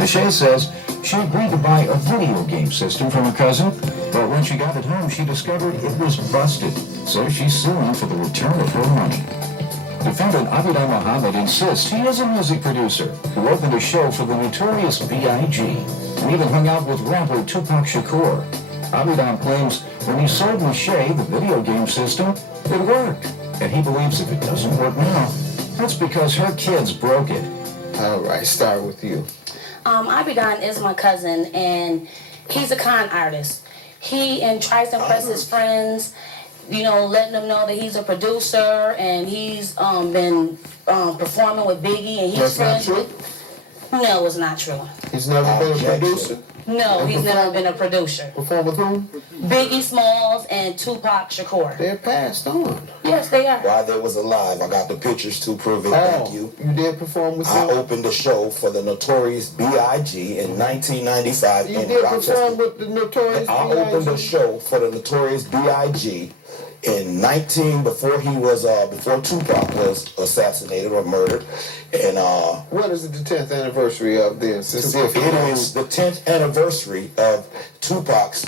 Michelle says she agreed to buy a video game system from her cousin, but when she got it home, she discovered it was busted. So she's suing for the return of her money. Defendant Abidal Muhammad insists he is a music producer who opened a show for the notorious B.I.G. and even hung out with rapper Tupac Shakur. Abidal claims when he sold Michelle the video game system, it worked. And he believes if it doesn't work now, that's because her kids broke it. All right, start with you. Abidal is my cousin, and he's a con artist. He tries to impress his friends, you know, letting them know that he's a producer, and he's been performing with Biggie, and he's That's friends not true? with... No, it's not true. He's never been a producer? No, he's never been a producer. Perform with whom? Biggie Smalls and Tupac Shakur. They're passed on. Yes, they are. While they was alive, I got the pictures to prove it. Thank you. You did perform with I them? opened the show for the notorious B.I.G. in 1995 You in did Rochester. perform with the notorious I opened the B.I.G.? show for the notorious B.I.G. in before Tupac was assassinated or murdered. And What is it the 10th anniversary of this? it is the 10th anniversary of Tupac's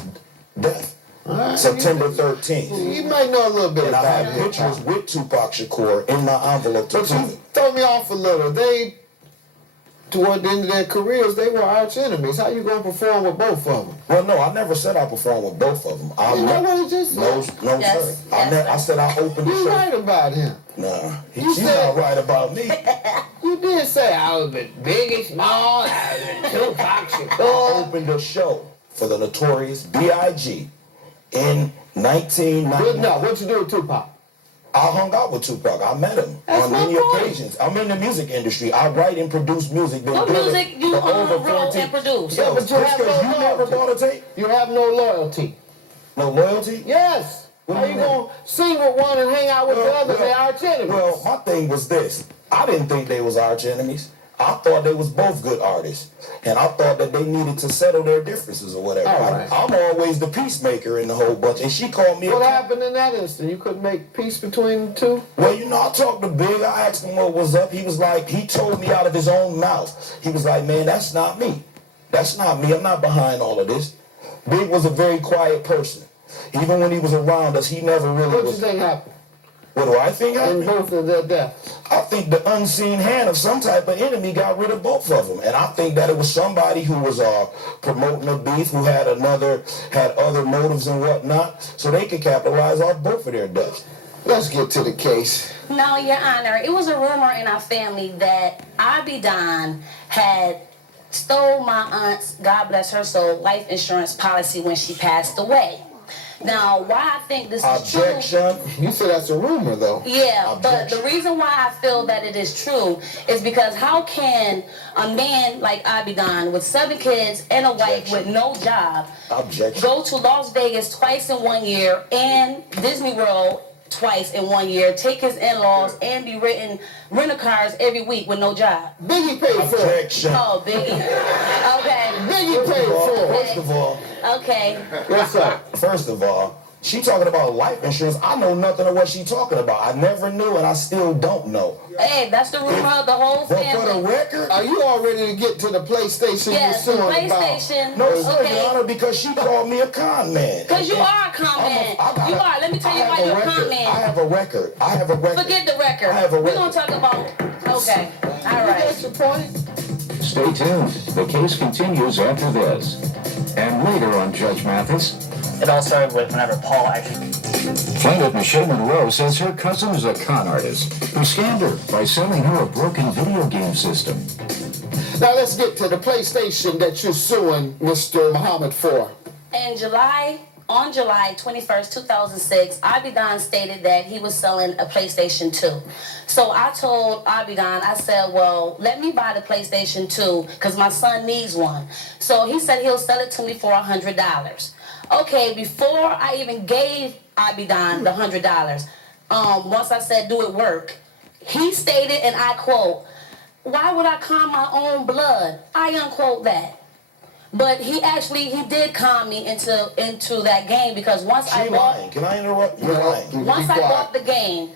death. Right. September 13th. You might know a little bit And I about have it. pictures with Tupac Shakur in my envelope to But prove you it. throw me off a little. They, toward the end of their careers, they were arch enemies. How you gonna perform with both of them? Well, no, I never said I performed with both of them. You know what he just No, said? no, Yes, sir. yes, I said I opened the You show. right about him. Nah, You he's said- not right about me. You did say I was the biggest, small, I was the Tupac I Shakur. opened a show for the notorious B.I.G. in Good 1990. enough. What you do with Tupac? I hung out with Tupac. I met him That's on my many point. occasions. I'm in the music industry. I write and produce music. Been What doing music it you for over wrote 14 and produced? Yeah, Yo, but you just have 'cause no you never loyalty. bought a tape? You have no loyalty. No loyalty? Yes. What How do you you mean? gonna sing with one and hang out with the other? They arch enemies. Well, my thing was this. I didn't think they was arch enemies. I thought they was both good artists. And I thought that they needed to settle their differences or whatever. All right. I'm always the peacemaker in the whole bunch. And she called me What a... happened in that instant? You couldn't make peace between the two? Well, you know, I talked to Big. I asked him what was up. He was like, he told me out of his own mouth. He was like, man, that's not me. That's not me. I'm not behind all of this. Big was a very quiet person. Even when he was around us, he never really What do you was... think happened What do I think in happened? both of their deaths? I think the unseen hand of some type of enemy got rid of both of them. And I think that it was somebody who was promoting a beef, who had other motives and whatnot, so they could capitalize off both of their deaths. Let's get to the case. No, Your Honor, it was a rumor in our family that Abidal had stole my aunt's, God bless her soul, life insurance policy when she passed away. Now, why I think this is true... Objection. You said that's a rumor, though. Yeah, but Objection. the reason why I feel that it is true is because how can a man like Abidal with 7 kids and a wife with no job Objection. go to Las Vegas twice in 1 year and Disney World twice in 1 year, take his in-laws and be renting cars every week with no job? Biggie paid for it. Objection. Oh, Biggie. Okay. Biggie paid for it. First of all, Okay. What's up? First of all, she talking about life insurance. I know nothing of what she talking about. I never knew, and I still don't know. Hey, that's the rumor of the whole But for the family. record, Are you all ready to get to the PlayStation Yes, the you're suing about? PlayStation. no, sir, Okay. Your Honor, because she called me a con man. Because you are a con man. I got You a- are. Let me tell you I why have a you're a record. con I man. have a record. I have a record. Forget the record. I have a We're going record. to talk about... Okay. All That's right. your point. Stay tuned. The case continues after this. And later on Judge Mathis, It all started with whenever Paul actually... plaintiff Michelle Monroe says her cousin is a con artist who scammed her by selling her a broken video game system. Now let's get to the PlayStation that you're suing Mr. Muhammad for. On July 21st, 2006, Abidal stated that he was selling a PlayStation 2. So I told Abidal, I said, well, let me buy the PlayStation 2 because my son needs one. So he said he'll sell it to me for $100. Okay, before I even gave Abidal the $100, once I said do it work, he stated, and I quote, why would I calm my own blood? I unquote that. But he did calm me into that game because once I She bought lying. Can I interrupt? You're lying. once I bought the game,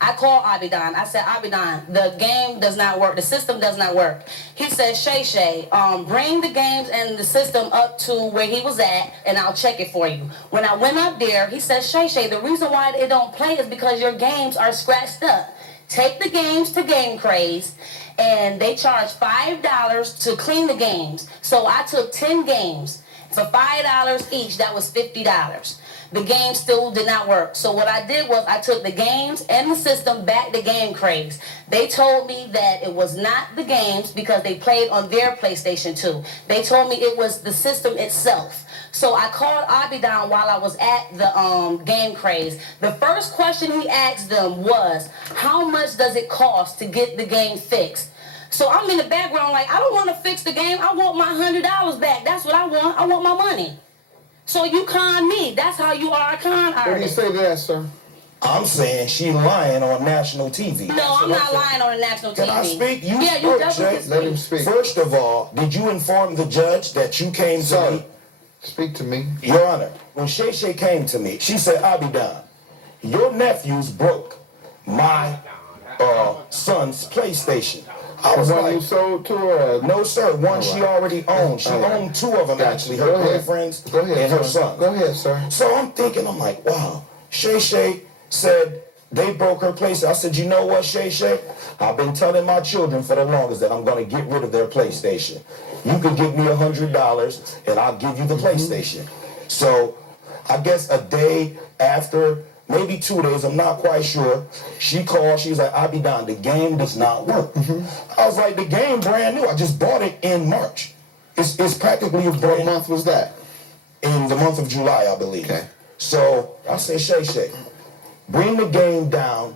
I called Abidon. I said, Abidon, the game does not work. The system does not work. He said, Shay, bring the games and the system up to where he was at, and I'll check it for you. When I went up there, he said, Shay, the reason why it don't play is because your games are scratched up. Take the games to Game Craze, and they charge $5 to clean the games. So I took 10 games for $5 each. That was $50. The game still did not work. So what I did was I took the games and the system back to Game Craze. They told me that it was not the games because they played on their PlayStation 2. They told me it was the system itself. So I called Abidon while I was at the Game Craze. The first question he asked them was, how much does it cost to get the game fixed? So I'm in the background like, I don't want to fix the game. I want my $100 back. That's what I want. I want my money. So you con me. That's how you are a con artist. What do you say to that, sir? I'm saying she lying on national TV. No, I'm not lying on the national TV. Can I speak? You yeah, you spoke, definitely Jay. Let him speak. First of all, did you inform the judge that you came to Sir, me? speak to me. Your Honor, when Shay came to me, she said, Abidon, your nephews broke my son's PlayStation. I was One like, you sold to her? no, sir. One she already owned. She All right. owned two of them, Gotcha. actually. Go Her ahead. boyfriends Go ahead, and her sir. son. Go ahead, sir. So I'm thinking, I'm like, wow. Shay said they broke her PlayStation. I said, you know what, Shay? I've been telling my children for the longest that I'm going to get rid of their PlayStation. You could give me $100 and I'll give you the PlayStation. So I guess a day after, maybe 2 days, I'm not quite sure, she called, she was like, Abidon, the game does not work. I was like, the game brand new. I just bought it in March. It's practically a What brand month was that? in the month of July, I believe. Okay. So I said, Shay, bring the game down.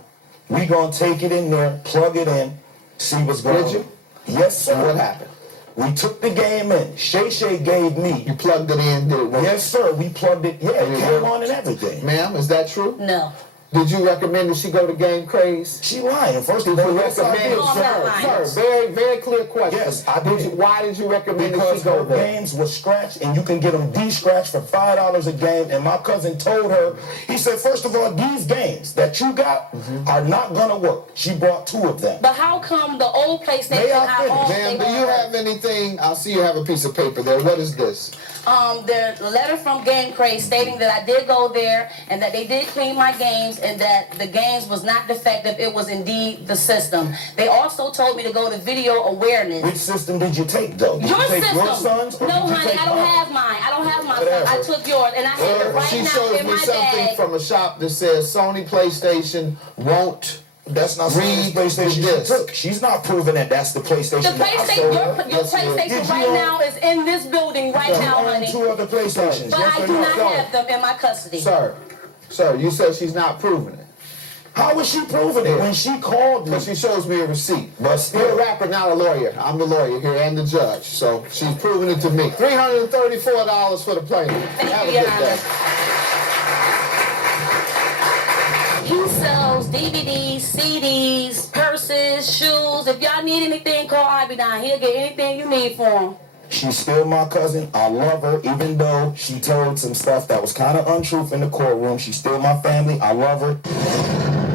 We gonna take it in there, plug it in, see what's going on. Did you? Yes, sir. And what happened? We took the game in. Shay gave me. You plugged it in, did it work? Yes, sir. We plugged it. Yeah, Did it it came work? on and everything. Ma'am, is that true? No. Did you recommend that she go to Game Craze? She lying. First Did of all, you yes, I recommend, did. No, I'm not lying. sir, very, very clear question. Yes, I did. Why did you recommend that Because she go her there? games were scratched, and you can get them de-scratched for $5 a game. And my cousin told her, he said, first of all, these games that you got are not gonna work. She brought 2 of them. But how come the old PlayStation May I I finish? own, Ma'am, they do won't you work? have anything? I see you have a piece of paper there. What is this? The letter from Game Craze stating that I did go there and that they did clean my games and that the games was not defective. It was indeed the system. They also told me to go to video awareness. Which system did you take, though? Did Your you take system. your son's? Or No, did you honey, take I don't mine? have mine. I don't have my son. Whatever. I took yours and I have it right She now shows in me my something bag. from a shop that says Sony PlayStation won't. That's not Read the PlayStation she this. took. She's not proving that that's the PlayStation The that I PlayStation, sold your her. Yes, ma'am. PlayStation Did you right own- now is in this building right You now, own honey. 2 other PlayStations. But yes I or do no? not have them in my custody. Sir, you said she's not proving it. How was she proving it when she called me? But she shows me a receipt. But You're a still, rapper, not a lawyer. I'm the lawyer here and the judge. So she's proving it to me. $334 for the plaintiff. Have a you, Your good day. He sells DVDs, CDs, purses, shoes. If y'all need anything, call Abidon. He'll get anything you need for him. she's still my cousin. I love her, even though she told some stuff that was kind of untruth in the courtroom. She's still my family. I love her.